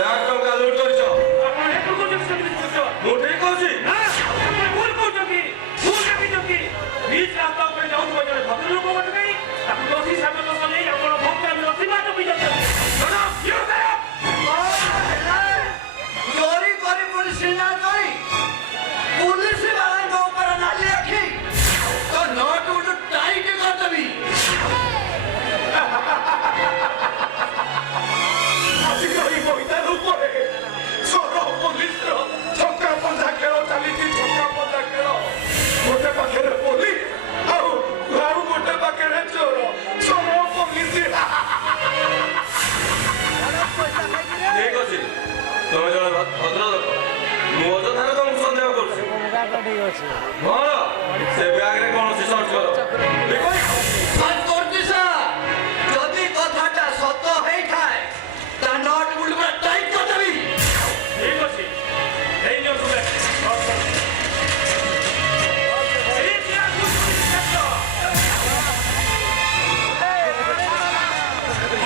ବ୍ୟାଙ୍କ ଟଙ୍କା ଲୁଟ୍ କରିଛ। ଆପଣ ଏକୁ କହୁଛନ୍ତି ସେମିତି କରୁଛ? ମୁଁ ଠିକ କହୁଛି? ନା, ଆପଣ ଭୁଲ କହୁଛନ୍ତି। ଭୁଲ ଡାକିଛନ୍ତି। ନିଜ ରାସ୍ତା ଉପରେ ଯାଉଥିବା ଜଣେ ଭଦ୍ରଲୋକ ଅଟକାଇ ତାକୁ ଦୋଷୀ ସାବ୍ୟସ୍ତ ନେଇ ଆପଣ ଭକ୍ତାମୀ ସୀମା ଟପି ଯାଉଛନ୍ତି। चोरी करी पुलिस ना चोरी पुलिस वाले के ऊपर नाली रखी तो नोट उठ टाइट कर देबी ଆଜି କହି ମଇଦାନ ଉପରେ ଚୋର ପୋଲିସର ଛକା ପଞ୍ଝା ଖେଳ ଚାଲିଛି। ଛକା ପଞ୍ଝା ଖେଳ। ଗୋଟେ ପାଖରେ ପୋଲିସ ଆଉ ଗୋଟେ ପାଖରେ ଚୋର। ଚୋର ପୋଲିସ। ଠିକ ଅଛି, ତମେ ଜଣେ ଭଦ୍ରଲୋକ। ମୁଁ ଅଯଥାରେ ତମକୁ ସନ୍ଦେହ କରୁଛି। ମୋର ସେ ବ୍ୟାଗରେ କୌଣସି ସର୍ଚ୍ଚ କର। सच करती सा जदी कथाटा सत हेई थाए ता नोट बुल पर टाइट कर देबी ঠিক আছে এই নিয়ে শুনে এই যে আপনি দেখো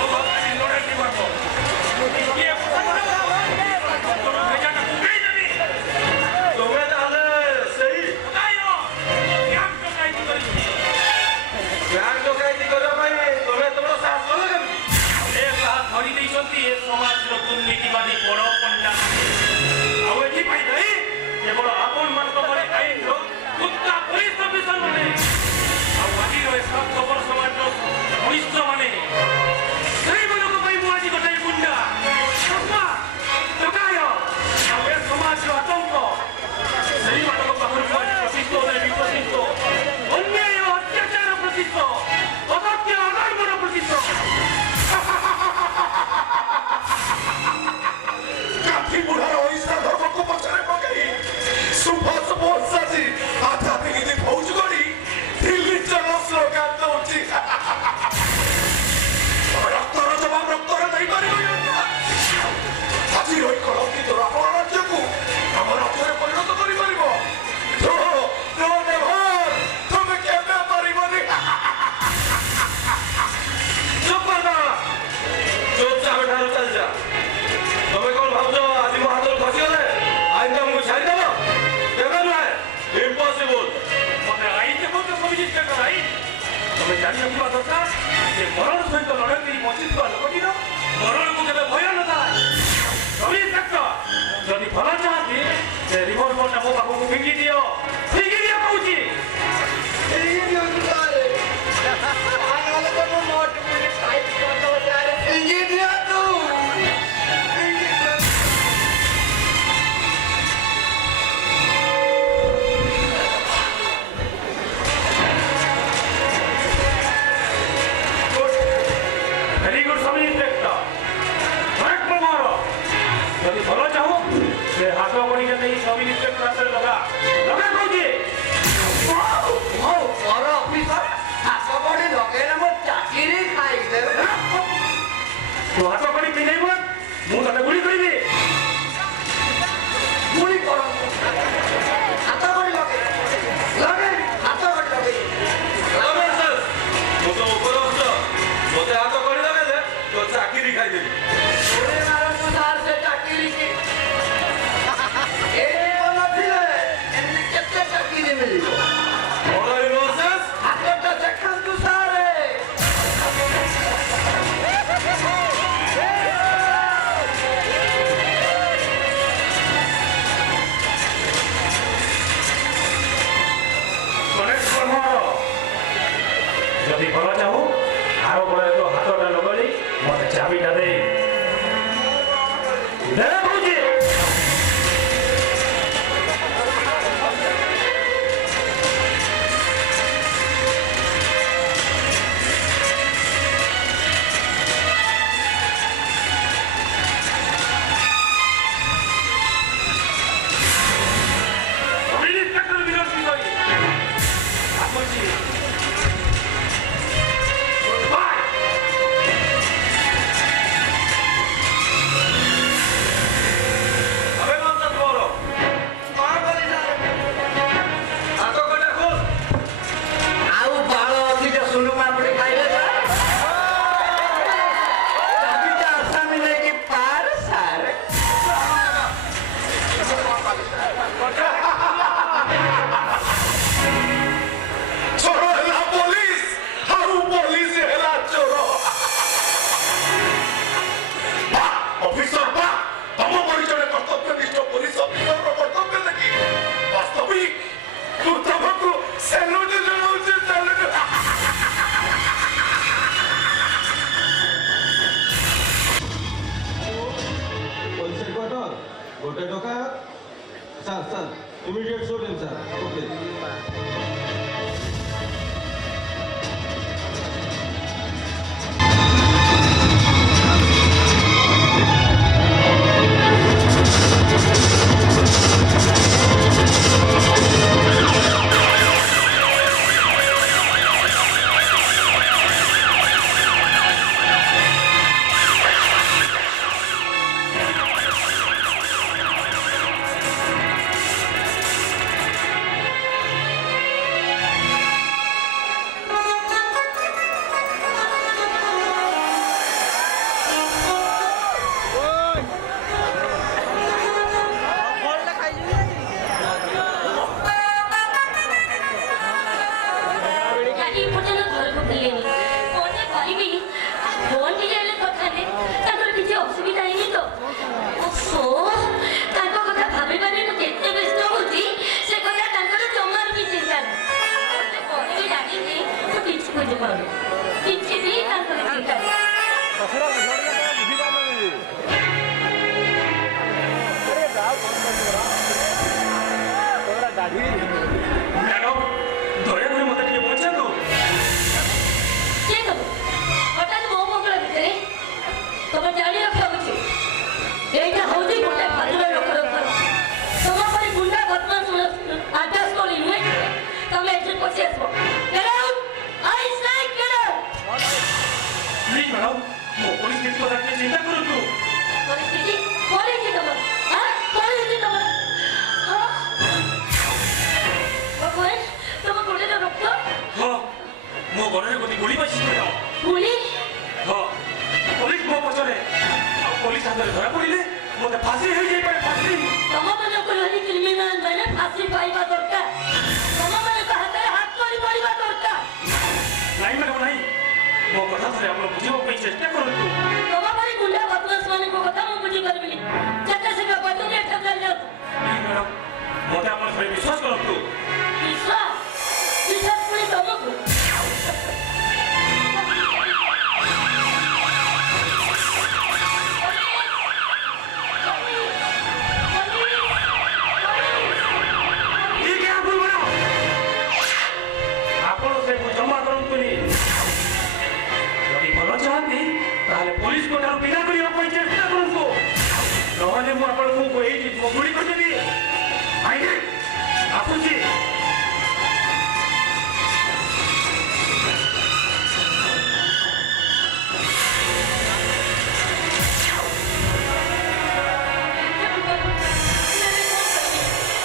ও বাবা এই লড়াই কি করব কি তোর ভেজাটা কুকাই যাবি ତମେ ତାହେଲେ ସେଇ কুকাইও ক্যাম কুকাই করি ବ୍ୟାଙ୍କ ଡକାୟତି କରିବା ପାଇଁ ତମେ ଏତେ ବଡ଼ ସାହସ କଲ କେମିତି? ଏ ସାହା ଧରି ଦେଇଛନ୍ତି ଏ ସମାଜର ଦୁର୍ନୀତିବାଦୀ ବଡ଼ ପଣ୍ଡା। ଆଉ ଏଥିପାଇଁ ଦାୟୀ କେବଳ ଆପଣମାନଙ୍କ ଭଳି ଆଇନର କୁତ୍ତା ପୋଲିସ ଅଫିସର ମାନେ। ଆଉ ଆଜିର ଏ ଖବର ସମାଜର ବରିଷ୍ଠମାନେ ସେଇମାନଙ୍କ ପାଇଁ ମୁଁ ଆଜି ଗୋଟାଏ ଗୁଣ୍ଡା ଚକମା ଡକାୟ ଆଉ ଏ ସମାଜର ଆତଙ୍କ ସେଇମାନଙ୍କ ପାଖରୁ ଆଜି ପ୍ରତିଷ୍ଠ ବିକଶିତ ଅନ୍ୟାୟ ଅତ୍ୟାଚାର ପ୍ରତିଷ୍ଠ ଅସତ୍ୟ ଅଧର୍ମର ପ୍ରତିଷ୍ଠ। କାଠି ବୁଢ଼ାର ଅହିଂସା ଧର୍ମକୁ ପଛରେ ପକାଇ ସୁଭାଷ ବୋଷ ଆଜି ଆଜାଦି ହିନ୍ଦ ଫୌଜ କରି ଦିଲ୍ଲୀ ଜନ ସ୍ଲୋଗାନ ଦଉଛି। ରକ୍ତର ଜବାବ ରକ୍ତରେ ଦେଇପାରିବ ଆଜି ରହି କଳଙ୍କିତ ରାବଣ ରାଜ୍ୟକୁ ଆମ ରାଜ୍ୟରେ ପରିଣତ କରିପାରିବ। ତମେ କେବେ ପାରିବନି। ଚୁପଚାପ ଏଠାରୁ ଚାଲିଯା। ତମେ କଣ ଭାବୁଛ ଆଜି ମୋ ହାତରୁ ଖସିଗଲେ ଆଇନ ତମକୁ ଛାଡ଼ିଦେବ? କେବେ ନୁହେଁ, ଇମ୍ପସିବୁଲ। ମତେ ଆଇନ କହୁଛ ସବିଜିତ ଆଇନ ତମେ ଜାଣି ରଖିବା ଦରକାର ଯେ ମରଣ ସହିତ ଲଢ଼େଇ କରି ବଞ୍ଚିଥିବା ଲୋକଟିର ମରଣକୁ କେବେ ଭୟ ନଥାଏ। ଯଦି ଭଲ ଚାହାନ୍ତି ସେ ରିଭଲଭରଟା ମୋ ପାଖକୁ ଫିଙ୍ଗି ଦିଅ କହୁଛି। एई अनुसार आगले तो नोट बुल टाइट कर दो यार इंजीनियर तू ভেরি গুড সব ইন্সপেক্টর করেক্ট মারো। যদি ভালো চাও সে হাত বড়িকে নেই সব ইন্সপেক্টর হাতে লগা কହୁଛି। और ऑफिसर हाथ बड़ी लगेले मो चाकरी खाई देबे ତୁ ହାତ କରି ପିନ୍ଧେଇବୁ ମୁଁ ତତେ ଗୁଳି କରିବି। गुली करो हाथ बड़ी लगे हाथ बड़ी लगे ମୁଁ ତ ଉପରେ ଅଛ, ମୋତେ ହାତ କରିଦେବେ ଯେ ତୋ ଚାକିରି ଖାଇଦେବି। ओरे मारो तू सार से चाकरी की ए जीवन थिले एमनी केते चाकरी मिलिबो ମୋର innocence हाथटा देखंतु सारे ଯଦି ଭଲ ଚାହୁ ଆର ବଳରେ ତ ହାତଟା ଲଗେଇ ମତେ ଚାବିଟା ଦେ କହୁଛି। ଗୋଟେ ଡକାୟତ sir immediate shooting sir okay madam ଦୟାକରି ମତେ ଟିକେ ପହଞ୍ଚାନ୍ତୁ। ହଠାତ୍ ମୋ ମଙ୍ଗଳ ଭିତରେ ତମେ ଜାଣି ରଖିବା ଉଚିତ ଏଇଟା ହଉଛି ଗୋଟେ ଭାଲୁର ଲୋକର ଘର। ତମ ପରି ଗୁଣ୍ଡା ବଦମାସ ଆଟାଚ କରି ନୁହେଁ ତମେ ଏଥିରେ ପଶି ଆସିବ। Get out! I say get out! Please madam ମୋ ପରିସ୍ଥିତି କଥା ଟିକେ ଚିନ୍ତା କରନ୍ତୁ। ପରିସ୍ଥିତି କଣ ହେଇଛି ତମର? କଣ ହେଇଛି ତମର? ଭଗବାନ ତମ ଗୋଡ଼ରେ ରକ୍ତ? ହଁ ମୋ ଗୋଡ଼ରେ ଗୋଟେ ଗୁଳି ବାଜିଛି ମ୍ୟାଡମ। ଗୁଳି? ହଁ ପୋଲିସ ମୋ ପଛରେ ଆଉ ପୋଲିସ ହାତରେ ଧରା ପଡ଼ିଲେ ମୋତେ ଫାଶୀ ହେଇଯାଇପାରେ ଫାଶୀ। ତମମାନଙ୍କ ଭଳି କ୍ରିମିନାଲ ମାନେ ଫାଶୀ ପାଇବା ଦରକାର। ତମମାନଙ୍କ ହାତରେ ହାତ କରି ପଡ଼ିବା ଦରକାର। ନାଇଁ ମ୍ୟାଡମ ନାଇଁ ମୋ କଥା ଥରେ ଆପଣ ବୁଝିବା ପାଇଁ ଚେଷ୍ଟା କରନ୍ତୁ। ତମ ପରି ଗୁଣ୍ଡା ବଦମାସ ମାନଙ୍କ କଥା ମୁଁ ବୁଝିପାରିବିନି। ଯେତେ ଶୀଘ୍ର ପାରୁଛନ୍ତି ଏଠାରୁ ଚାଲିଯାଆନ୍ତୁ। ମ୍ୟାଡମ ମୋତେ ଆପଣ ଥରେ ବିଶ୍ୱାସ କରନ୍ତୁ। ବିଶ୍ୱାସ ପୁଣି ତମକୁ? ठीक है आपको बड़ा ଆପଣ ସେକୁ ଜମା କରନ୍ତୁନି। ଯଦି ଭଲ ଚାହାନ୍ତି ତାହେଲେ ପୋଲିସଙ୍କ ଠାରୁ ବିନା କରିବା ପାଇଁ ଚେଷ୍ଟା କରନ୍ତୁ। ନହେଲେ ମୁଁ ଆପଣଙ୍କୁ ଏଇଠି ଗୁଳି କରିଦେବି। ଆଇଲେ ଆସୁଛି।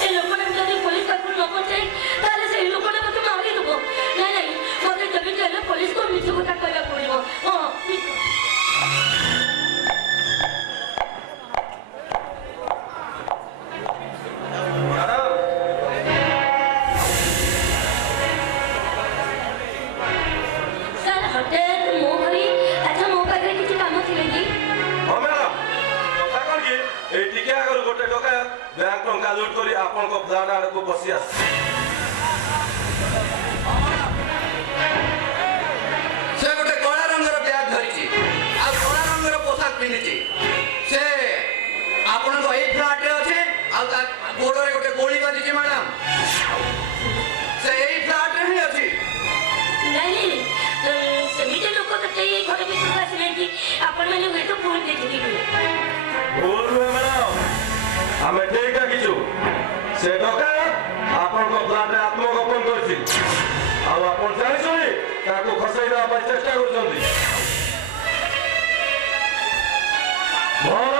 ଏ ଲୋକଟା ଯଦି ପୋଲିସ ପାଖରୁ ନ ପହଞ୍ଚାଇ ତାହେଲେ ସେଇ ଲୋକଟା ମୋତେ ମାରିଦେବ। ନାଇଁ ମୋତେ ଯେମିତି ହେଲେ ପୋଲିସକୁ ମିଛ କଥା କହିବାକୁ ପଡ଼ିବ। ହଁ ସାର୍ ହଠାତ୍ ମୋ ଭଳି ଆଚ୍ଛା ମୋ ପାଖରେ କିଛି କାମ ଥିଲେ କି? ହଁ ମ୍ୟାଡମ କଥା କଣ କି ଏଇ ଟିକେ ଆଗରୁ ଗୋଟେ ଡକାୟତ ବ୍ୟାଙ୍କ ଟଙ୍କା ଲୁଟ କରି ଆପଣଙ୍କ ଫ୍ଲାଟ୍ ଆଡ଼କୁ ପଶି ଆସିଛି। ସେ ଗୋଟେ କଳା ରଙ୍ଗର ବ୍ୟାଗ ଧରିଛି ଆଉ କଳା ରଙ୍ଗର ପୋଷାକ ପିନ୍ଧିଛି। ସେ ଆପଣଙ୍କ ଏଇ ଫ୍ଲାଟରେ ଅଛି ଆଉ ତା ଗୋଡ଼ରେ ଗୋଟେ ଗୋଳି ବାଜିଛି ମ୍ୟାଡାମ। ସେ ଏଇ ଫ୍ଲାଟରେ ହିଁ ଅଛି। ନାଇଁ ସେମିତି ଲୋକ କେତେ ଏଇ ଘର ଭିତରକୁ ଆସିନାହାନ୍ତି। ଆପଣମାନେ ହୁଏତ ଭୁଲ ଦେଖିଥିବେ। ଭୁଲ ନୁହେଁ ମ୍ୟାଡମ ଆମେ ଠିକ ଡାକିଛୁ। ସେ ଡକାୟତ ଆପଣଙ୍କ ଫ୍ଲାଟରେ ଆତ୍ମଗୋପନ କରିଛି ଆଉ ଆପଣ ଜାଣିଛନ୍ତି ତାକୁ ଖସାଇ ଦେବା ପାଇଁ ଚେଷ୍ଟା କରୁଛନ୍ତି। ଭଲ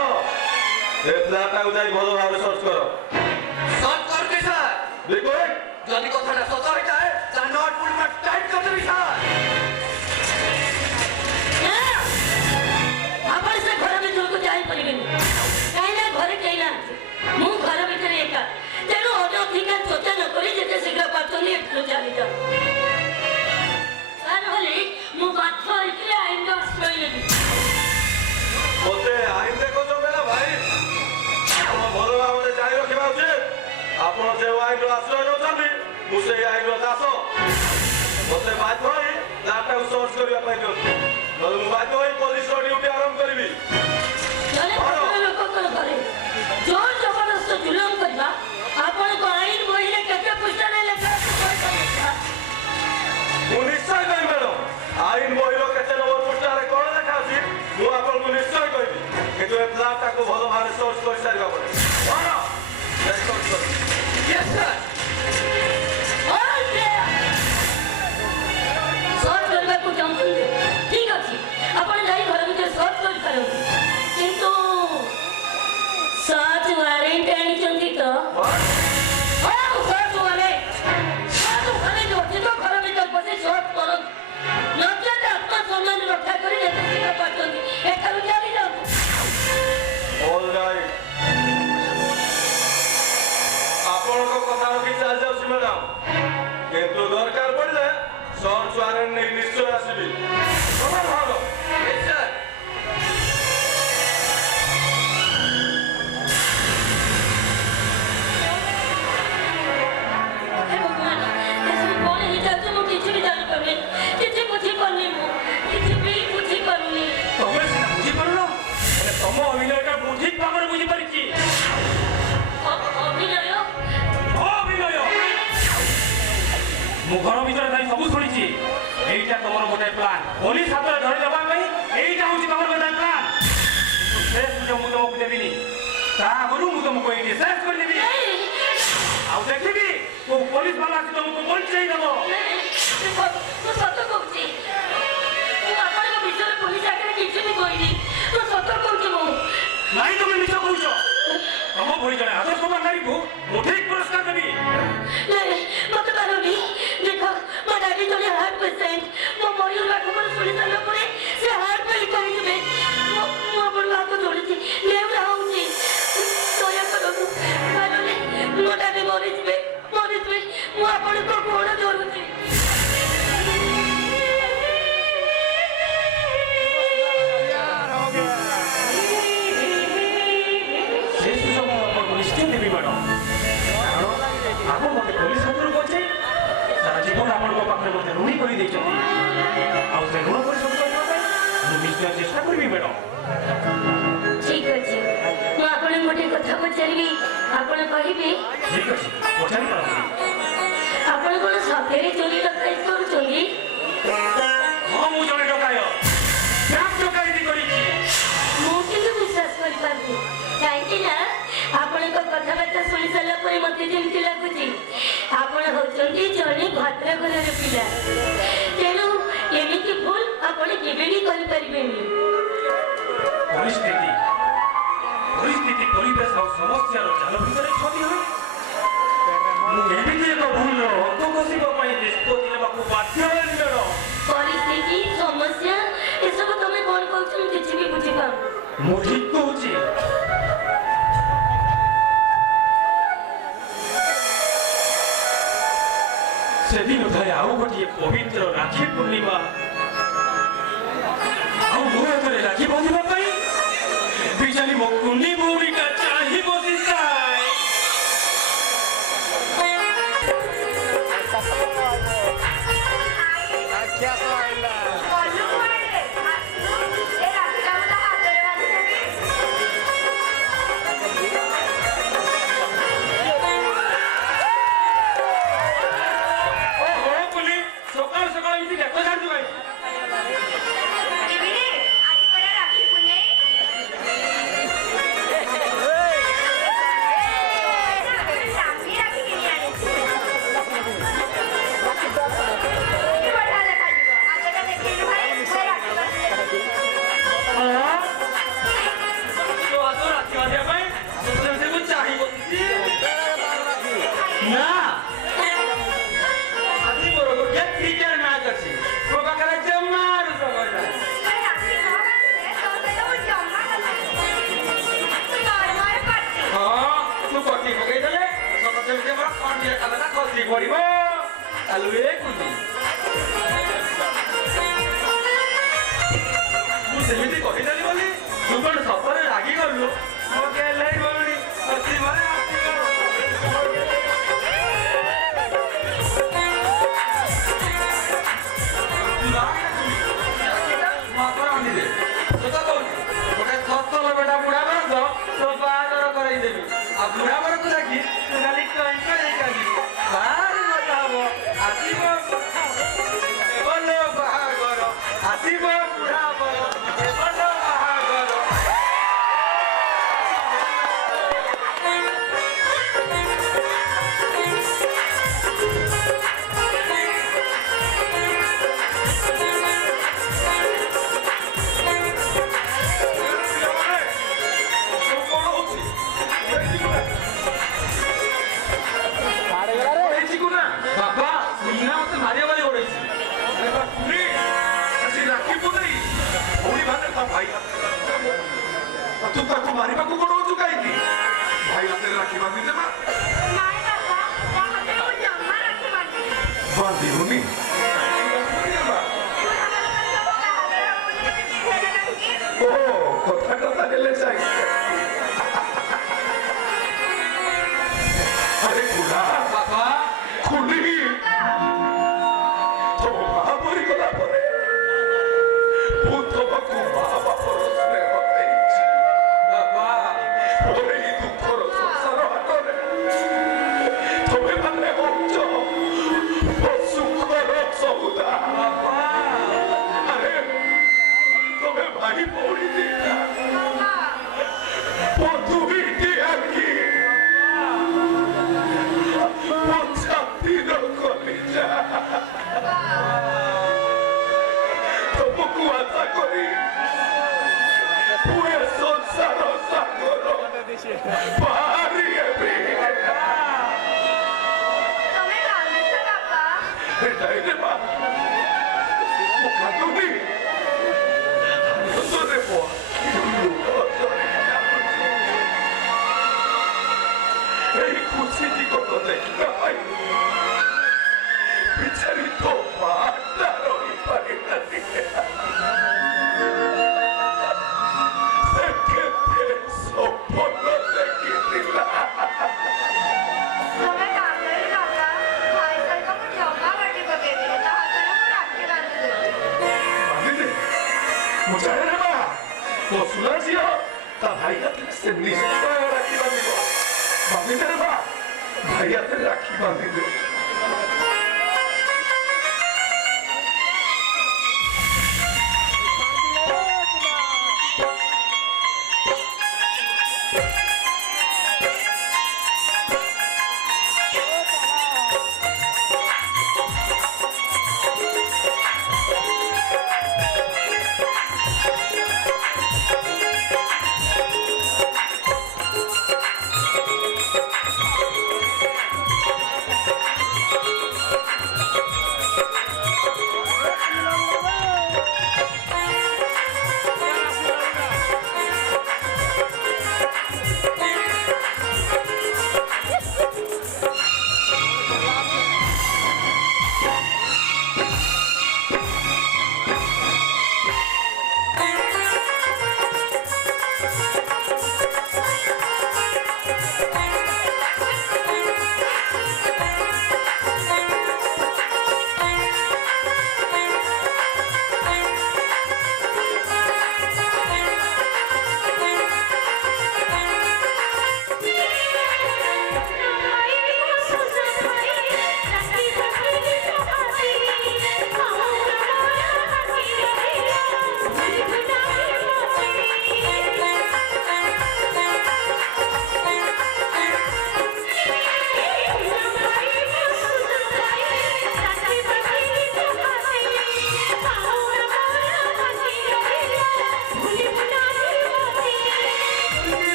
ଏ ଫ୍ଲାଟଟାକୁ ଯାଇ ଭଲ ଭାବରେ ସର୍ଚ୍ଚ କର। ସର୍ଚ୍ଚ କରୁଛି ସାର୍। ଲିକୁଇଡ ଯଦି କଥାଟା ସତ ହେଇଥାଏ ତା ନଟ୍ ଗୁଡିକ ଟାଇଟ୍ କରିଦେବି ସାର୍। ଆପଣ ସେ ଘର ଭିତରକୁ ଯାଇପାରିବେନି କାହିଁକି ନା ଘରେ କେହି ନାହାନ୍ତି। ମୁଁ ଘର ଭିତରେ ଏକା। ତେଣୁ ଅନଧିକା ଚର୍ଚ୍ଚା ନ କରି ଯେତେ ଶୀଘ୍ର ପାରୁଛନ୍ତି ଏଠୁ ଚାଲିଯାଅ। ତା ନହେଲେ ମୁଁ ବାଧ୍ୟ ହେଇକି ଆଇନର ଆଶ୍ରୟ ନେବି। ମୋତେ ଆଇନ ଦେଖୁଛ ନା ଭାଇ ଆପଣ ଭଲ ଭାବରେ ଜାଣି ରଖିବା ଉଚିତ। ଆପଣ ଯେଉଁ ଆଇନର ଆଶ୍ରୟ ନେଉଛନ୍ତି ମୁଁ ସେଇ ଆଇନର ଦାସ। ମୋତେ ବାଧ୍ୟ ହୋଇ ଫ୍ଲାଟଟାକୁ ସର୍ଚ୍ଚ କରିବା ପାଇଁ ଦିଅନ୍ତୁ ନହେଲେ ମୁଁ ବାଧ୍ୟ ହୋଇ ପୋଲିସର ଡ୍ୟୁଟି ଆରମ୍ଭ କରିବି। ଜଣେ ଲୋକଙ୍କର ଘରେ ଜୋର କିନ୍ତୁ ଏ ଫ୍ଲାଟଟାକୁ ଭଲ ଭାବରେ ସର୍ଚ୍ଚ କରିସାରିବା ପରେ ଭଲ ସର୍ଚ୍ଚ କର। Yes, sir. ସର୍ଚ୍ଚ କରିବାକୁ ଚାହୁଁଛନ୍ତି ଠିକ୍ ଅଛି ଆପଣ ଯାଇ ଘର ଭିତରେ ସର୍ଚ୍ଚ କରିପାରନ୍ତି କିନ୍ତୁ ସର୍ଚ୍ଚ ୱାରେଣ୍ଟ ଆଣିଛନ୍ତି ତ ସର୍ଚ୍ଚ ୱାରେଣ୍ଟ ଅଛି ତ ଘର ଭିତରେ ବସି ସର୍ଚ୍ଚ କରନ୍ତୁ ନଚେତ ଆତ୍ମସମ୍ମାନ ରକ୍ଷା କରି ଯେତେ ଶୀଘ୍ର ପାରୁଛନ୍ତି ଏଠାରୁ ଚାଲି ଯାଆନ୍ତୁ। All right. ଆପଣଙ୍କ କଥା ରଖି ଚାଲି ଯାଉଛି ମ୍ୟାଡାମ କିନ୍ତୁ ଦରକାର ପଡ଼ିଲେ ସର୍ଚ୍ଚ ୱାରେଣ୍ଟ ନେଇ ନିଶ୍ଚୟ ଆସିବି। ତମେ ଭାଗ Yes, sir. ହେ ଭଗବାନ ଏସବୁ କ'ଣ ହେଇଯାଉଛି ମୁଁ କିଛି ବି ଜାଣିପାରୁନି କିଛି ବୁଝିପାରୁନି ମୁଁ କିଛି ବି ବୁଝିପାରୁନି। ତମେ ସିନା ବୁଝିପାରୁନ ହେଲେ ତମ ଅଭିନୟଟା ମୁଁ ଠିକ ଭାବରେ ବୁଝିପାରିଛି। ଅଭିନୟ ମୁଁ ଘର ଭିତରେ ଯାଇ ସବୁ ଶୁଣିଛି। এইটা তোমার গোটে প্ল্যান পুলিশ হাতে ধরে দেওয়া পাই এইটা হচ্ছে তোমার গোটে প্ল্যান শেষ সুযোগ মু তোমাকে দেবিনি তা আগুন মু তোমাকে এইটি শেষ করে দেবি ଆଉ ଦେଖିବି କୋଉ ପୋଲିସ ବାଲା ଆସି ତମକୁ ବଞ୍ଚେଇ ଦେବ। ମୁଁ ସତ କହୁଛି ମୁଁ ଆପଣଙ୍କ ବିଷୟରେ ପୋଲିସ ଆଗରେ କିଛି ବି କହିନି ମୁଁ ସତ କହୁଛି ମୁଁ ନାଇଁ ତମେ ମିଛ କହୁଛ। ତମ ଭଳି ଜଣେ ଆଦର୍ଶବାନ ନାରୀକୁ ମୁଁ ଠିକ ପୁରସ୍କାର ଦେବି। ମତେ ପାରୁନି ଦେଖ ମୋ ଡାଡି ଜଣେ ହାର୍ଟ ପେସେଣ୍ଟ ମୋ ମରିଗଲା ଖବର ଶୁଣି ସାରିଲା ପରେ ସେ ହାର୍ଟ ଫେଲ୍ କରିଯିବେ ମୁଁ ଆପଣଙ୍କ ହାତ ଯୋଡ଼ିଛି ନେଉରା ହଉଛି ଦୟା କରନ୍ତୁ ପାରୁନି ମୋ ଡାଡି ମରିଯିବେ ମୁଁ ଆପଣଙ୍କ ଗୋଡ଼ ଧରୁଛି। ସେ ସୁଯୋଗ ମୁଁ ଆପଣଙ୍କୁ ନିଶ୍ଚୟ ଦେବି ମ୍ୟାଡ଼ାମ କାରଣ ଆପଣ ମୋତେ ପୋଲିସ ହାତରୁ ବଞ୍ଚେଇ ସାରା ଜୀବନ ଆପଣଙ୍କ ପାଖରେ ମୋତେ ଋଣୀ କରିଦେଇଛନ୍ତି ଆଉ ସେ ଋଣ ପରିଶୋଧ କରିବା ପାଇଁ ମୁଁ ନିଶ୍ଚୟ ଚେଷ୍ଟା କରିବି ମ୍ୟାଡ଼ାମ। ଠିକ ଅଛି ମୁଁ ଆପଣଙ୍କୁ ଗୋଟେ କଥା ପଚାରିବି ଆପଣ କହିବେ? ଠିକ ଅଛି ପଚାରି ପାରନ୍ତି। ଆପଣ କ'ଣ ସତରେ ଚୋରି ଡକାୟତି କରୁଛନ୍ତି? ହଁ ମୁଁ ଜଣେ ଡକାୟ ବ୍ୟାଙ୍କ ଡକାୟତି କରିଛି। ମୁଁ କିନ୍ତୁ ବିଶ୍ୱାସ କରିପାରୁନି କାହିଁକି ନା ଆପଣଙ୍କ କଥାବାର୍ତ୍ତା ଶୁଣି ସାରିଲା ପରେ ମତେ ଯେମିତି ଲାଗୁଛି ଆପଣ ହଉଛନ୍ତି ଜଣେ ଭଦ୍ର ଘରର ପିଲା ତେଣୁ ଏମିତି ଭୁଲ ଆପଣ କେବେ ବି କରିପାରିବେନି। ପରିସ୍ଥିତି ପରିବେଶ ଆଉ ସମସ୍ୟାର ଜାଲ ଭିତରେ ଛନ୍ଦି ହୁଏ ମୁଁ ଏମିତି ଏକ ଭୁଲର ଅଙ୍କ କଷିବା ପାଇଁ ନିଷ୍ପତ୍ତି ନେବାକୁ ବାଧ୍ୟ ହେଲି ମ୍ୟାଡ଼ାମ। ପରିସ୍ଥିତି ସମସ୍ୟା ଏସବୁ ତମେ କ'ଣ କହୁଛ ମୁଁ କିଛି ବି ବୁଝିପାରୁନି। ମୁଁ ଠିକ କହୁଛି। ସେଦିନ ଥାଏ ଆଉ ଗୋଟିଏ ପବିତ୍ର ରାକ୍ଷୀ ପୂର୍ଣ୍ଣିମା ଆଉ ମୋ ହାତରେ ରାକ୍ଷୀ ବାନ୍ଧିବା ପାଇଁ ବିଚାରି ମୋ କୁନି ଭଉଣୀଟା ଚାହିଁ ବସିଥାଏ। ସକାଳୁ ସକାଳୁ ଏମିତି ଦେଖ ଜାଣିଛୁ ଭାଇ ପଡିବ ଆଲୁଏ କୁଦି ମୁଁ ସେମିତି କହିଦେଲି ବୋଲି ତୁ କଣ ସତରେ ରାଗିଗଲୁ ମୋ ଗେଲେଇ ଭଉଣୀ ଆସିବରେ ବୁଢା ବରକୁ ଲାଗି ଖାଲି କଇଁ କଇଁ କାଲି ଭାରି ମଜା ହବ ଆସିବ ଭଲ ବାହାଘର ଆସିବ ବୁଢା ବର ଭଲ ବାହାଘର ওরে এই দুঃখর সংসার হাটরে তুমি মানে হচ্ছ অসুখর সৌদা আরে তুমি ভাই পড়ি দিটা পথুইটি আঁকি পঞ্চাতির কলিজা ତମକୁ ଆଶା କରି ପୁଏ ସଂସାର ସାଗର ବାହାରି ହେବି ଏଟାଇରେ ମା ମୁଁ କାନ୍ଦୁନି ଆନନ୍ଦରେ ମୋ ଲୁହ ଝରି ଯାଉଛି ଏଇ ଖୁସିଟି କଥା ଦେଖିବା ପାଇଁ ବିଚାରି ତୋ ମାଟା ରହିପାରିଲାନି ସେ କେତେ ସଫଳ ଦେଖିଥିଲା ମୁଁ ଜାଣେ ମା ମୋ ସୁନା ଝିଅ ତା ଭାଇ ହାତରେ ସେ ନିଶ୍ଚୟ ରାକ୍ଷୀ ବାନ୍ଧିବ ବାନ୍ଧିଦେରେ ମା ଭାଇ ହାତରେ ରାକ୍ଷୀ ବାନ୍ଧିଦେ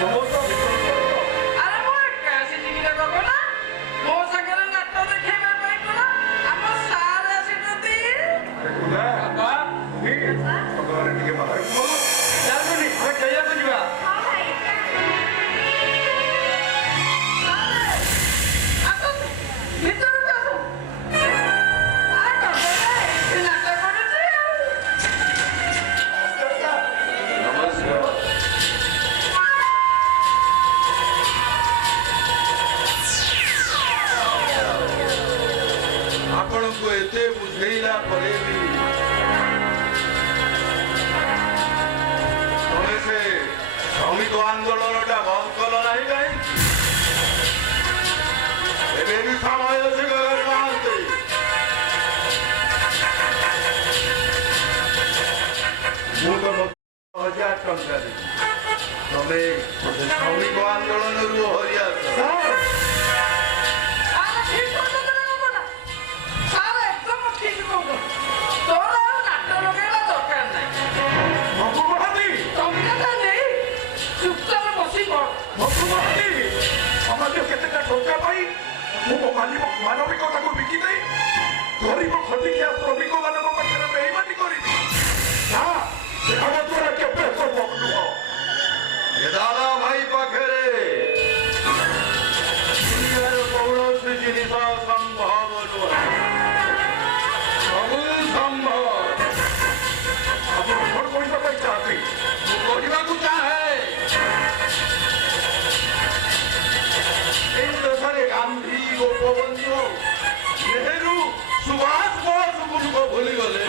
ସମସ୍ତ ଆରେ ମୁଁ ଏକା ଆସିଛି କି ଦେଖ ନା ମୋ ସାଙ୍ଗରେ ନାଟ ଦେଖେଇବା ପାଇଁ କଣ ଆମ ସାର୍ ଆସିଛନ୍ତି ଟିକେ ବାହାରକୁ ଯାଉନି ଆମେ ଖେଳିବାକୁ ଯିବା ଆସନ୍ତୁ ଭିତରକୁ ଆସନ୍ତୁ ଏଠି ନାଟ କରୁଛି ଆପଣଙ୍କୁ ଏତେ ବୁଝେଇଲା ପରେ ବି ତମେ ସେ ଶ୍ରମିକ ଆନ୍ଦୋଳନଟା ବନ୍ଦ କଲ ନାହିଁ କାହିଁକି? ଏବେ ବି ସମୟ ଅଛି ଗଗନ ମହାନ୍ତି। ମୁଁ ତ 1000 ଟଙ୍କା ଦେବି ତମେ ସେ ଶ୍ରମିକ ଆନ୍ଦୋଳନରୁ ଓହରି ଆସ। ଆରେ ଠିକ କହୁଛନ୍ତି ନା କଣ ସାର୍ ଏକଦମ ଠିକ କହୁଛନ୍ତି ତୋର ଆଉ ନାଟ ଲଗେଇବା ଦରକାର ନାହିଁ ମଧୁ ମହାନ୍ତି ଟଙ୍କାଟା ନେଇ ଚୁପଚାପ ବସି ପଡ ମଧୁ ମହାନ୍ତି ସମାଜ କେତେଟା ଟଙ୍କା ପାଇଁ ମୁଁ ମୋ ମାନବିକତାକୁ ବିକି ଦେଇ ଗରିବ ଖଟିଖିଆ ଶ୍ରମିକମାନଙ୍କ ପାଖରେ ବେଇମାନି କରିବି ନା ଆମ ଦ୍ୱାରା କେବେ ସମ୍ଭବ ନୁହଁ। ଏ ଦାଦା ଭାଇ ପାଖରେ ଦୁନିଆର କୌଣସି ଜିନିଷ ସମ୍ଭବ ନୁହଁ ସବୁ ସମ୍ଭବ। ଆପଣ କଣ କହିବା ପାଇଁ ଚାହାନ୍ତି? ମୁଁ କହିବାକୁ ଚାହେଁ এই দেশে গান্ধী গোপবন্ধু নেহেরু সুভাষ বোস লোক ভুলি গলে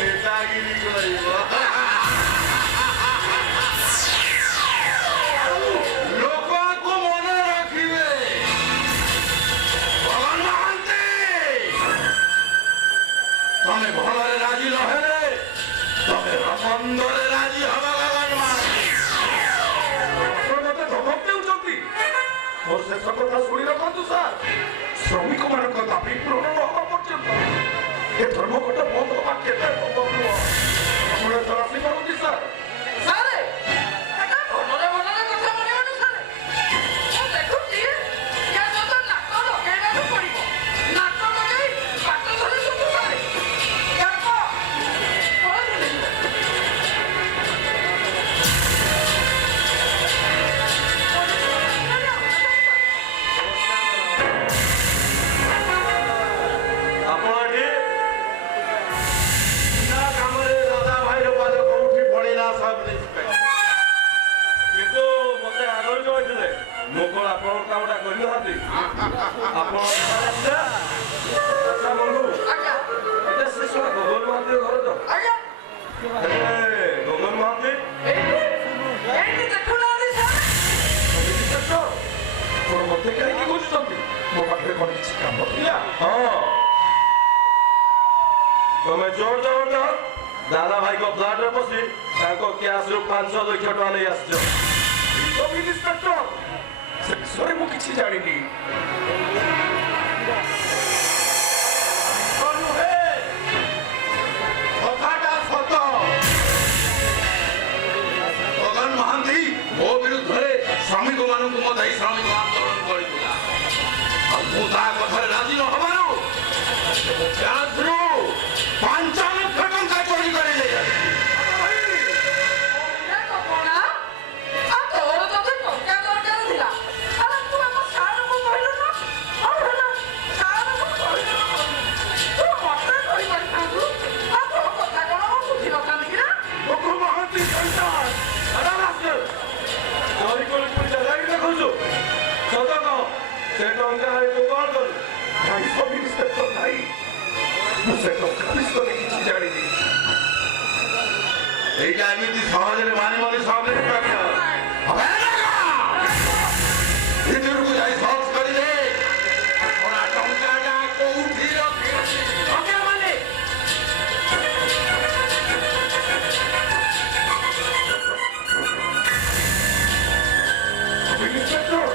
নেতাগিরি করিব লোকକୁ মনে রাখিবে ভগবান মহান্তি তমে ভলরে রাজি নহেলে তমে মন্দরে রাজি হবা ভগবান মহান্তি। ମତେ ଧମକ ଦେଉଛନ୍ତି ମୋର ଶେଷ କଥା ଶୁଣି ରଖନ୍ତୁ ସାର୍ ଶ୍ରମିକମାନଙ୍କ ଦାବି ପୂରଣ ନ ହେବା ପର୍ଯ୍ୟନ୍ତ ଏ ଧର୍ମଘଟ ବନ୍ଦ ହେବା କେବେ ସମ୍ଭବ ନୁହଁ। ଆପଣ ଏଥର ଆସିପାରନ୍ତି ସାର୍? ସାରେ ଏଟା ଭଲରେ ଭଲରେ କଥା ମନେବନି ସାରେ ମୁଁ ଦେଖୁଛି ୟା ସହିତ ନାଟ ଲଗେଇବାକୁ ପଡିବ ନାଟ ଲଗେଇ ବାଟ ଧରିଛନ୍ତି ସାରେ କେପ ଆପଣ ଏଠି ବିନା କାମରେ ଦାଦା ଭାଇର ପାଦ କୋଉଠି ପଡ଼ିଲା ସବ୍ କିନ୍ତୁ ମତେ ଆଗରୁ କହିଥିଲେ ମୁଁ କଣ ଆପଣଙ୍କ କାମଟା କରିଥାନ୍ତି ଆପଣ ଆଚ୍ଛା ବନ୍ଧୁ ଆଜ୍ଞା ଏଟା ସେ ଶୁଣ ଗଗନ ମହାନ୍ତିର ଘର ତ ଆଜ୍ଞା ହେଲେ ଗଗନ ମହାନ୍ତି ଏଇଠି ଦେଖୁନାହାନ୍ତି ସାର୍ ଆପଣ ମତେ କାହିଁକି ବୁଝୁଛନ୍ତି ମୋ ପାଖରେ କଣ କିଛି କାମ ଥିଲା? ହଁ ତମେ ଜୋର ଜବରଦସ୍ତ ଦାଦା ଭାଇଙ୍କ ଫ୍ଲାଟରେ ପଶି ତାଙ୍କ କ୍ୟାସରୁ 5 ଲକ୍ଷ ଟଙ୍କା ନେଇ ଆସିଛ। ସବ୍ ଇନ୍ସପେକ୍ଟର ସେ ବିଷୟରେ ମୁଁ କିଛି ଜାଣିନି। କଥାଟା ସତ। ଗଗନ ମହାନ୍ତି ମୋ ବିରୁଦ୍ଧରେ ଶ୍ରମିକମାନଙ୍କୁ ମତାଇ ଶ୍ରମିକ ଆନ୍ଦୋଳନ କରିଥିଲା ଆଉ ମୁଁ ତା କଥାରେ ରାଜି ନ ହେବାରୁ କ୍ୟାସରୁ 5 ଲକ୍ଷ ଟଙ୍କା ଚୋରି କରି ନେଇ ଆସିଛି। କଣ ଆଉ ତୋର ଯଦି ଟଙ୍କା ଦରକାର ଥିଲା ଆରେ ତୁ ଆମ ସାର୍ଙ୍କୁ କହିଲୁ ନା ଆଉ ହେଲା ସାର୍ଙ୍କୁ କହିଲୁ ନା ତୁ ମତେ କହିପାରିଥାନ୍ତୁ ଆଉ ତୋ କଥା କଣ ମୁଁ ବୁଝିନଥାନ୍ତି କି ନା ମଧୁ ମହାନ୍ତି ଚୋରି କରି ପଇସା ଯାଇ ଦେଖୁଛୁ ସତ କହ ସେ ଟଙ୍କା ତୁ କଣ କଲୁ? ଭାଇ ସବ୍ ଇନ୍ସପେକ୍ଟର ଭାଇ ମୁଁ ସେ ଟଙ୍କା ବିଷୟରେ କିଛି ଜାଣିନି। এইটা এমনি সহজে মানি মানি সব ভিতরକୁ যাই সর্চ করিলে ওরা টঙ্কাটা কোউঠি রখিছি টঙ্কা মানে ইন্সপেক্টর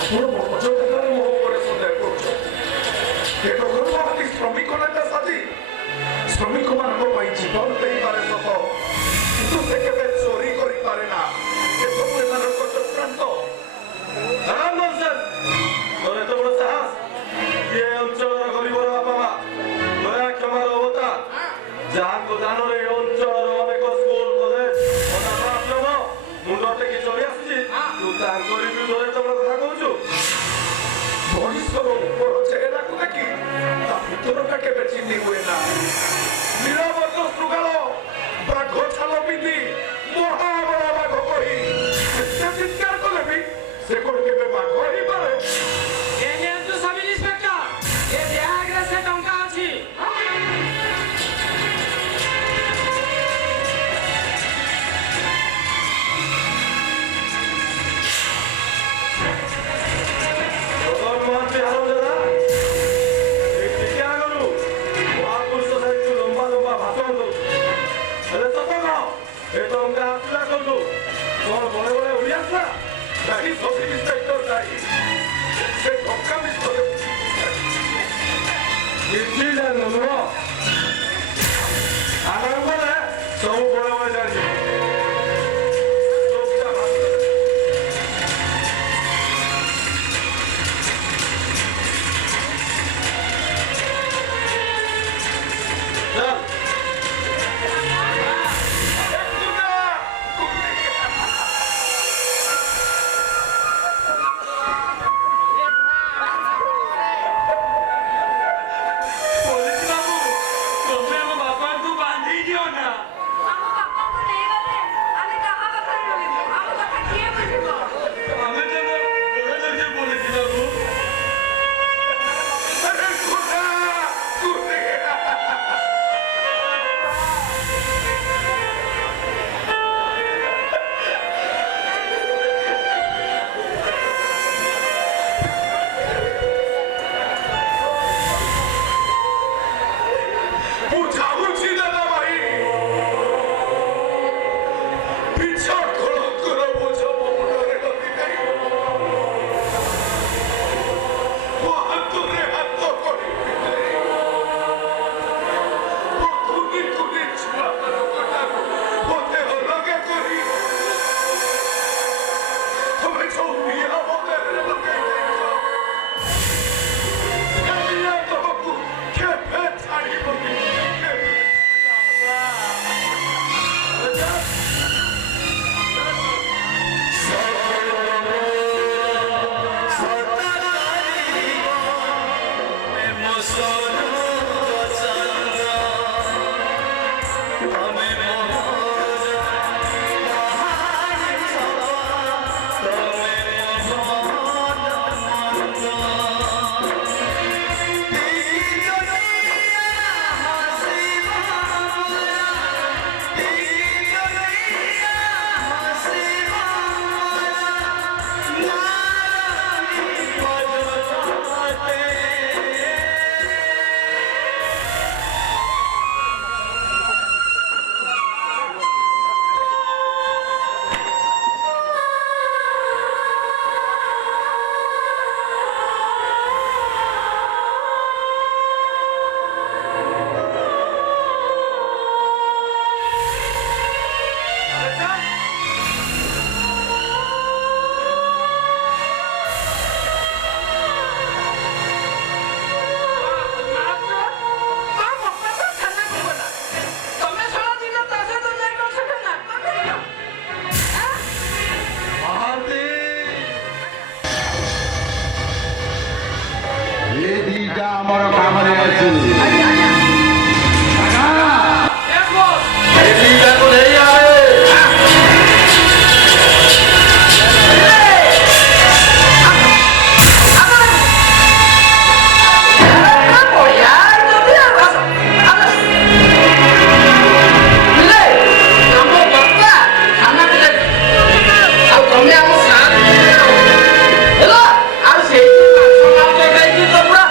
ଆପଣ ମଜ କଥାରେ ମୋ ଉପରେ ସନ୍ଦେହ କରୁଛନ୍ତି। ଏ ଟଙ୍କା ଶ୍ରମିକ ନେତା ସାଥୀ ଶ୍ରମିକ ମାନଙ୍କ ପାଇଁ ଜୀବନ ଦେଇପାରେ ସତ କିନ୍ତୁ ସେ କେବେ ଚୋରି କରିପାରେ ନା ଏସବୁ ଏମାନଙ୍କ ଚକ୍ରାନ୍ତ। তোর এত বড় সাহস যে অঞ্চলের গরিবর বাবা মা দয়া ক্ষমার অবতা যাহাকে জানরে এই অঞ্চলের অনেক স্কুল কলেজ আশ্রম মুন্ড থেকে চলে আসছি তু তাঙ্করি বিরুদ্ধে এত বড় কথা কହୁଛୁ। ମଣିଷର ଉପର ଚେହେରାକୁ ଦେଖି ତା ଭିତରଟା କେବେ ଚିହ୍ନି ହୁଏ ନା। ନିରାବତ ଶୃଗାଳ ବାଘ ଛାଲ ପିନ୍ଧି ମହାବଳ ବାଘ କହି ଏତେ ଚିତ୍କାର କଲେ ବି ସେ କଣ କେବେ ବାଘ ହେଇପାରେ? ଏ ନିଅନ୍ତୁ ସବ୍ ଇନ୍ସପେକ୍ଟର, ଏ ବ୍ୟାଗରେ ସେ ଟଙ୍କା ଅଛି। ସବୁ ବଡ଼ ବଡ଼ ଜାଣିଛ ଆମର କାମରେ ଅଛି। ଆଉ ସେଇଠି ମାଛ ମାଛ ଖାଇକି ତ ପୁରା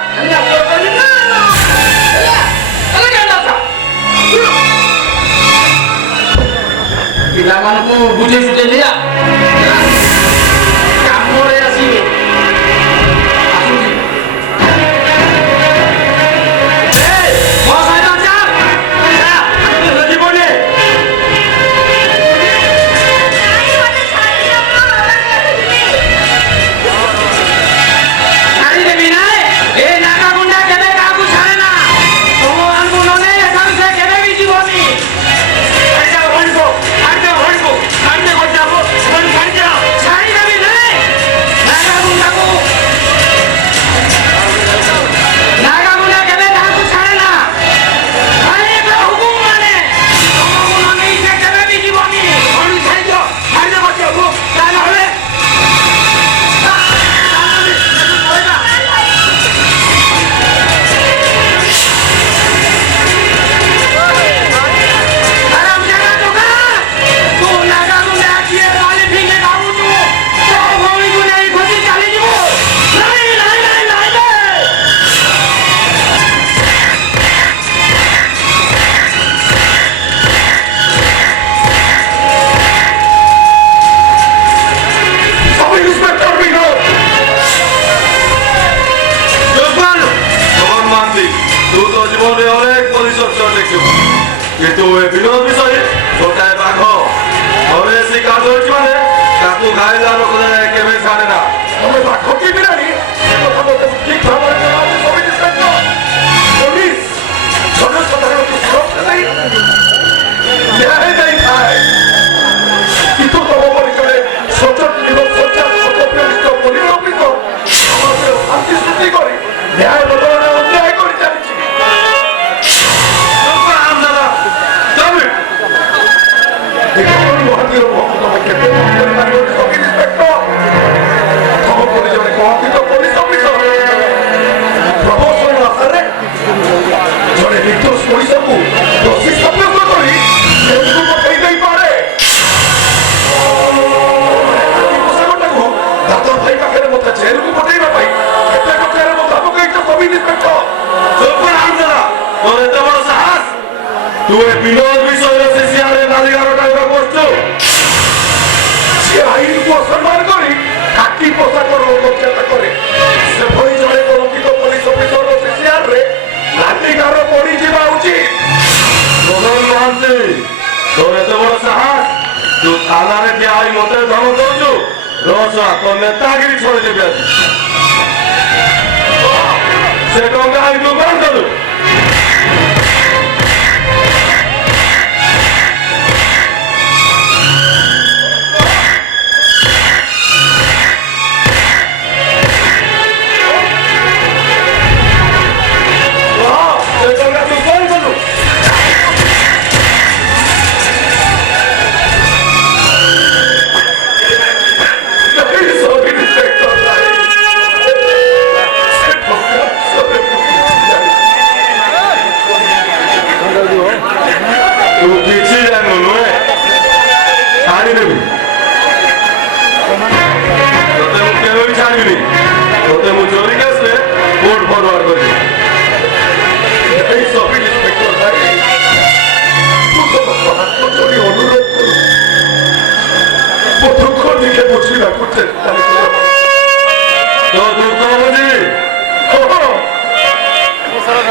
କିନ୍ତୁ ଏ ବିରୋଧ ବିଷୟରେ ଗୋଟାଏ ବାଘ ଘରେ ଆସି କାଜ ହୋଇଛି ମାନେ ତାକୁ ଖାଇଲା ଲୋକ କେବେ ଛାଡ଼େ ନା। ତମେ ବାଘ କି ବିରାଡ଼ି ସେ କଥା ମୋତେ ଠିକ୍ ଭାବରେ ଜଣାଉଛି ସବ୍ ଇନ୍ସପେକ୍ଟର। ପୋଲିସ ଜନସାଧାରଣଙ୍କୁ ସୁରକ୍ଷା ଦେଇ ନ୍ୟାୟ ଦେଇଥାଏ, କିନ୍ତୁ ତମ ପରି ଜଣେ ସଚୋଟ ଏବଂ ସଚ୍ଚାଟ ସର୍ବପ୍ରତିଷ୍ଠ ପୋଲିସ ଅଫିସର ସମାଜରେ ଶାନ୍ତି ସୃଷ୍ଟି କରି ନ୍ୟାୟ ବଦଳରେ ଅନ୍ୟାୟ କରି ଚାଲିଛି। ମହାନ୍ତିର ତମେ କେତେ ସବ୍ ଇନ୍ସପେକ୍ଟର? ତମ ପରି ଜଣେ କଥିତ ପୋଲିସ ଅଫିସର ପ୍ରମୋଶନ ଆଶାରେ ଜଣେ ନିର୍ଦ୍ଦୋଷ ମଣିଷକୁ ଦୋଷୀ ସାବ୍ୟସ୍ତ କରି ଜେଲକୁ ପଠାଇ ଦେଇପାରେ। ପୋଷାକଟାକୁ ଦାଦା ଭାଇ ପାଖରେ ମୋତେ ଜେଲକୁ ପଠାଇବା ପାଇଁ କେତେ ଟଙ୍କାରେ ମୋ ଦାମ କହିଛ ସବ୍ ଇନ୍ସପେକ୍ଟର? তোর এত বড় সাহস, তুই বিনোদ বিষয়ে সিসিআরে নালিগার টাইপের করছো। সে আইনକୁ অসম্মান କରି ଖାକି ପୋଷାକର ଅବଜ୍ଞତା କରେ। ସେଭଳି ଜଣେ କଳଙ୍କିତ ପୋଲିସ ଅଫିସର ସିସିଆରରେ ନାଲିଗାର ପଡ଼ିଯିବା ଉଚିତ। প্রধান মহান্তি, তোর এত বড় সাহস, তুই থানারে ঠিয়া হই মতে ধমক দৌছু। রসা তোর নেতাগিরি ছড়ে দেবে আজ। সে টঙ্কা আমি তুই কଣ কলু? ବୁଝିବାକୁ ଚେଷ୍ଟା କର। তো দুঃখ বুঝি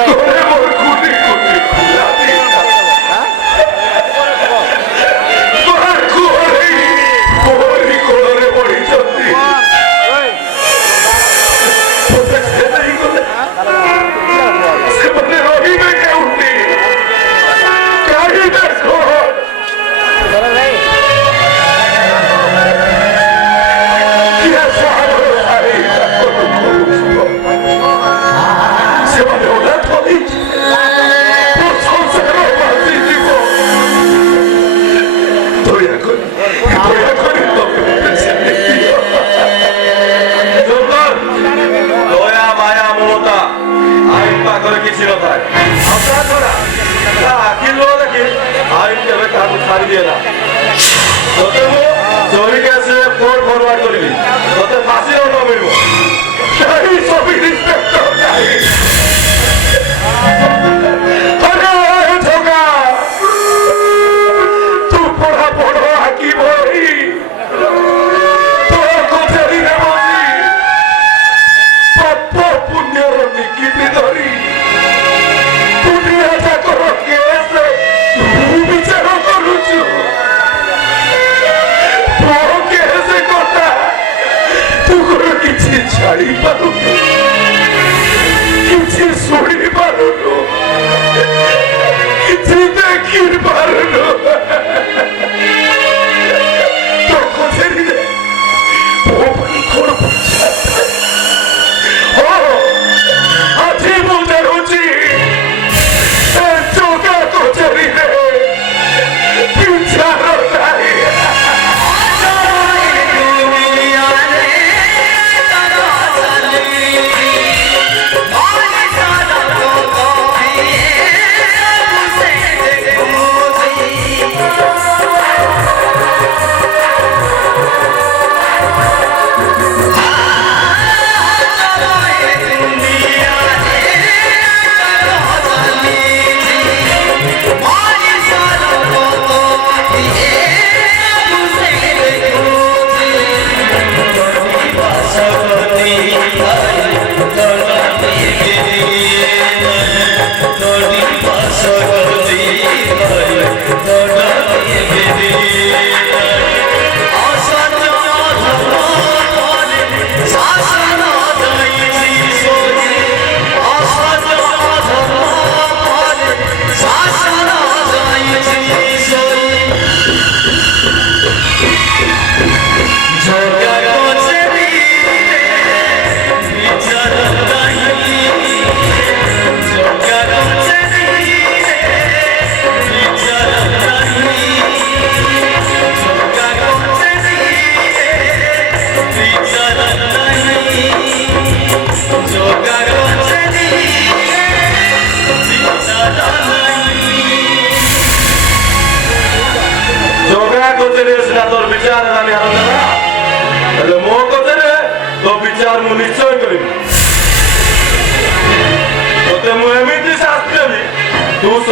তোরে মোর কুটি কুটি খুলা দিতা। তোর কোহরে মোরি কোଳରେ বଢିଛନ୍ତି। ମୋତେ ସେ ନେଇଗଲେ ସେମାନେ ରହିବେ କେଉଁଠି? କାହିଁକି କଣ? କିଏ ସାହାଯ୍ୟ ଭାଇ ତାକୁ କରୁଥିବ? ସେମାନେ ଅନାଥ ହେଇଯିବେ। ମୋ ସଂସାର ଭାସିଯିବ। ଦୟାକରି ତମେ ମୋତେ ଛାଡ଼ି ଦିଅ। দয়া মায়া মমতা আইন পাখরে কিছু নথায়। আপনার ছড়া তা আখির লো দেখি আইন কেবে কাহাକୁ ছাড়ি দিয়ে না। তোতে মু চোরি কেসে কোর্ট ফরওয়ার্ড করিবি, তোতে ফাঁসি দণ্ড মিলব। ନାହିଁ ସବ୍ ଇନ୍ସପେକ୍ଟର ନାହିଁ। ଆରେ ଠକା, ତୁ ପଢ଼ା ପଢ଼ ଆକି ଭରି ତୋ କଚେରୀରେ ବସି ପାପ ପୁଣ୍ୟର ନିକିତି ଧରି ଦୁନିଆ ଯାକର କେସ୍ ତୁ ବିଚାର କରୁଛୁ। ମୋ କେସ୍ କଥା ତୁ କଣ କିଛି ଜାଣିପାରୁନୁ, କିଛି ଶୁଣିପାରୁନୁ, କିଛି ଦେଖିପାରୁନୁ। ତୋ କଚେରୀରେ ମୋ ପାଇଁ କଣ ପଚାରିଥାଏ? ହଁ, ଆଜି ମୁଁ ଜାଣୁଛି ଏ ଜଗା କଚେରୀରେ ବିଚାର ନାହିଁ। Oh,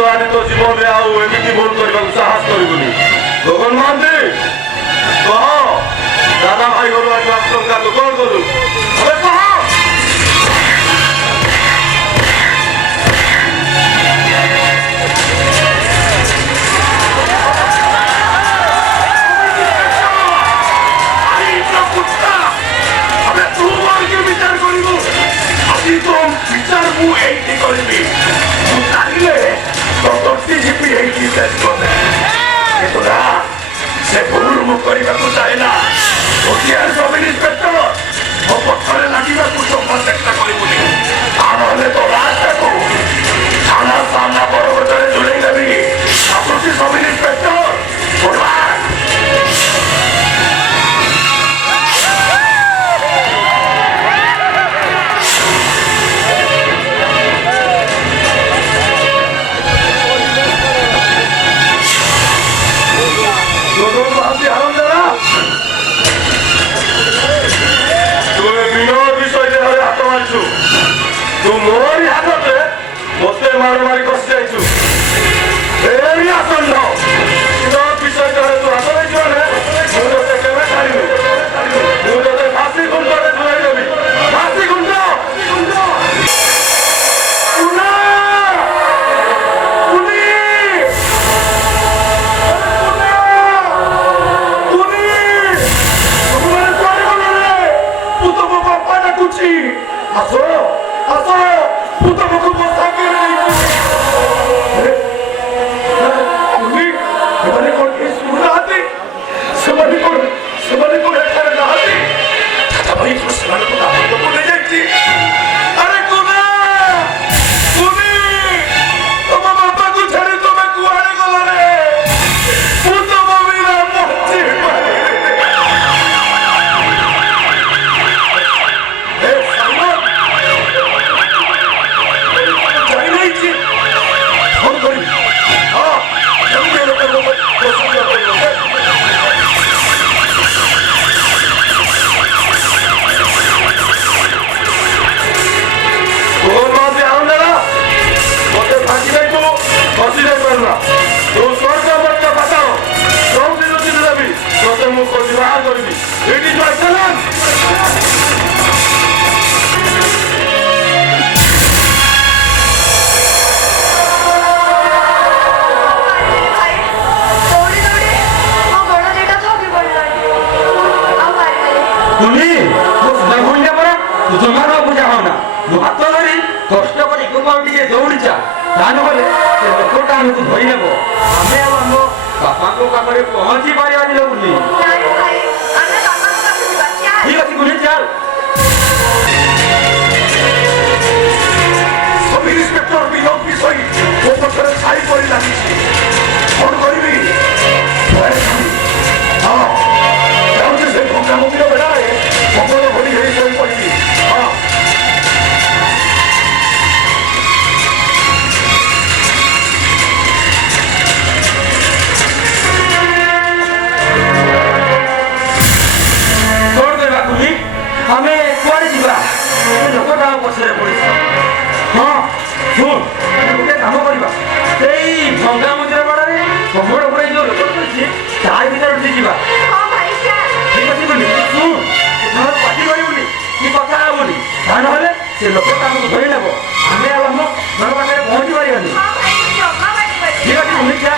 ଆଜି ତୋ ଜୀବନରେ ଆଉ ଏମିତି ଭୁଲ କରିବାକୁ ସାହସ କରିବୁନି। ଗଗନ ମହାନ୍ତି କହ, ଦାଦା ଭାଇ ଘରୁ ଆଜି ଟଙ୍କା ତୁ କଣ କଲୁ? હવે କହ। বিচার মু এইটি করিবি, মু জানিলে ততটি জিপি এইটি শেষ করে। কিন্তু না, সে ভুল মু କରିବାକୁ চাহে না। ওটিআর সব ইন্সপেক্টর ମୋ ପଛରେ ଲାଗିବାକୁ ଜମା ଚେଷ୍ଟା କରିବୁନି, ତା ନହେଲେ ତୋ ଲାଷ୍ଟକୁ ଥାନା ସାମ୍ନା ବରଗଛରେ ଝୁଲେଇ ଦେବି। ଆସୁଛି ସବ ଇନ୍ସପେକ୍ଟର। ତୁ ମୋରି ହାତରେ ମତେ ମାରି ମାରି କଷି ଯାଇଛୁ। ଏଇ ଆସନ୍ଦ ତୋ ବିଷୟରେ ତୁ ହାତ ଦେଇଛୁ ମାନେ ମୁଁ ତତେ କେବେ ଛାଡ଼ିବି। ମୁଁ ତତେ ଫାଶୀ ଖୁଣ୍ଟରେ ଝୁଲାଇ ଦେବି। ଫାଶୀ ଖୁଣ୍ଟ ଆସ ଆସ, ମୁଁ ତମକୁ ମୋ ସାଙ୍ଗରେ ସେମାନେ କଣ କେହି ଶୁଣୁନାହାନ୍ତି? ସେମାନେ କଣ ଏଠାରେ ନାହାନ୍ତି? ଦାଦା ଭାଇ କଣ ସେମାନଙ୍କୁ ଦାଦକୁ ନେଇଯାଇଛି? ଆରେ କୁନା, କୁନି, ତମ ବାପାକୁ ଛାଡ଼ି ତମେ କୁଆଡ଼େ ଗଲ ରେ? ମୁଁ ତମ ବିନା ବଞ୍ଚି କଷ୍ଟ କରି ଟିକେ ଦୌଡ଼ିଚା, ତା ନହେଲେ ସେ ଲୋକଟା ଆମକୁ ଧରି ନେବ। ଆମେ ଆଉ ଆମ ବାପାଙ୍କ ପାଖରେ ପହଞ୍ଚି ପାରିବାନି ଲୋ ବୁଲି। ଠିକ ଅଛି ବୁଲି ଚାଲ। ସବ ଇନ୍ସପେକ୍ଟର ବିନୋଦ ବିଷୟ ମୋ ପଛରେ ଛାଇ ପରି ଲାଗିଛି। କଣ କରିବି? ହଁ, ଯାଉଛି ସେ ଭଙ୍ଗା ମନ୍ଦିର ବେଳାରେ ପବନ ଭଳି ହେଇ ଶୋଇ ପଡ଼ିବି। ହଁ, ଆମେ କୁଆଡ଼େ ଯିବା? ଲୋକଟା ପଛରେ ପଡ଼ିଛି। ହଁ ଶୁଣ, ଗୋଟେ କାମ କରିବା, ସେଇ ଭଙ୍ଗା ମନ୍ଦିର ବାଡ଼ରେ କମଳ ଉପରେ ଯୋଉ ଲୋକ ପଡ଼ିଛି ତାରି ଭିତରେ ଉଠି ଯିବା। ଠିକ ଅଛି ବୋଲି ଶୁଣ, ପାଟି କରିବୁନି କି କଥା ହବୁନି, ତା ନହେଲେ ସେ ଲୋକଟା ଆମକୁ ଧରି ନେବ। ଆମେ ଆଉ ଆମ ଘର ପାଖରେ ପହଞ୍ଚି ପାରିବାନି। ଠିକ ଅଛି ବୁଲି ଚାଲ।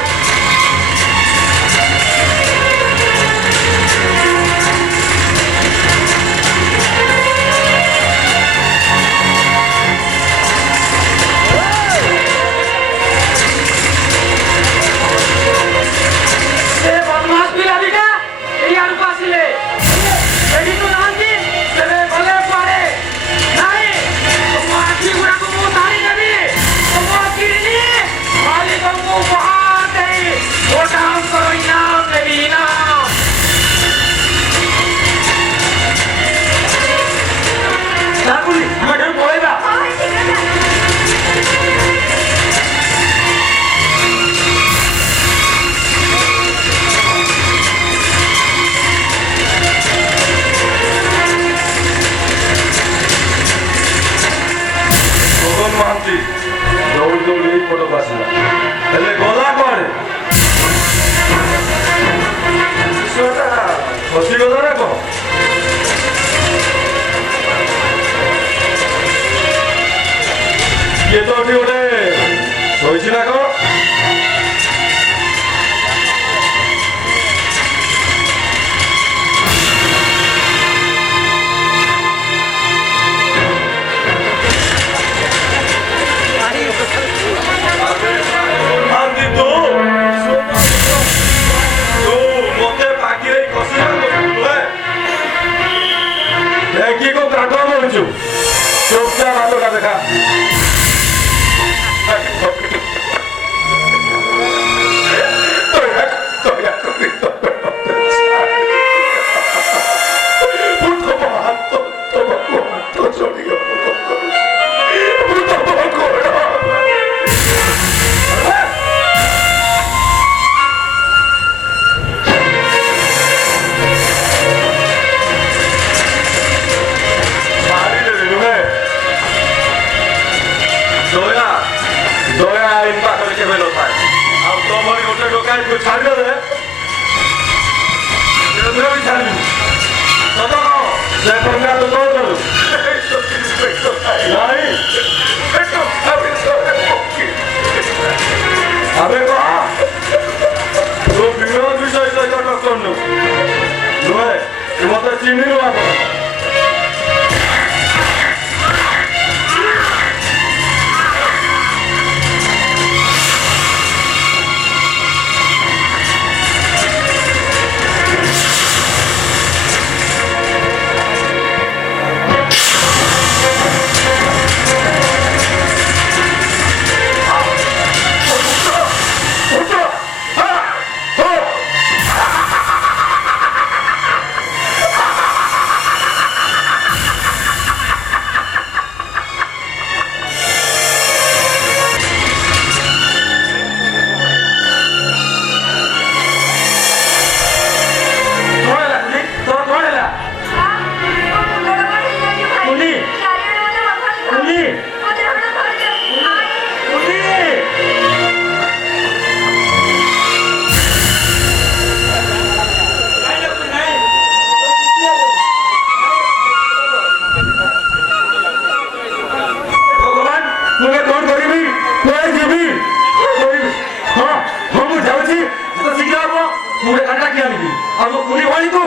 ମହାନ୍ତି ଦୌଡ଼ି ଦୌଡ଼ି ଏଇ ପଟକୁ ଆସିଲା। ହେଲେ ଗଲା କୁଆଡେ ଶିଶୁଟା ଫସିଗଲା ନା କଣ କିଏ ତ ଏଠି ଗୋଟେ ଶୋଇଛି ନା କଣ ଶାନ୍ତି ତୁ ମତେ ପାଖିରେ ଖସିବା ନୁହେଁ କିଏ କୋଉ କାଠ କରୁଛୁ ଚୁପଚାପ ହାତଟା ଦେଖା ଦୟା ଆଇନ ପାଖରେ କେବେ ନଥାଏ ଆଉ ତମରି ଗୋଟେ ଡକାୟତକୁ ଛାଡ଼ିଦେଲେ ବି ଛାଡ଼ିବୁ ସତ କହ ସେ ଟଙ୍କା ତୁ କଣ କରୁ ନାଇଁ ଆବେ କହ ତୁ ବିରୋଧ ବିଷୟ ସହିତ ଟକ୍କର ନୁହେଁ ତୁ ମତେ ଚିହ୍ନିଲୁ ଆପଣ ମୁଁ ଯାଉଛି ଶୀଘ୍ର ହବ ମୁଁ ଗୋଟେ କାଟା କିଏ ଆଣିବି ଆଉ ମୋ ପୁରୀ ଭଳି ତୁ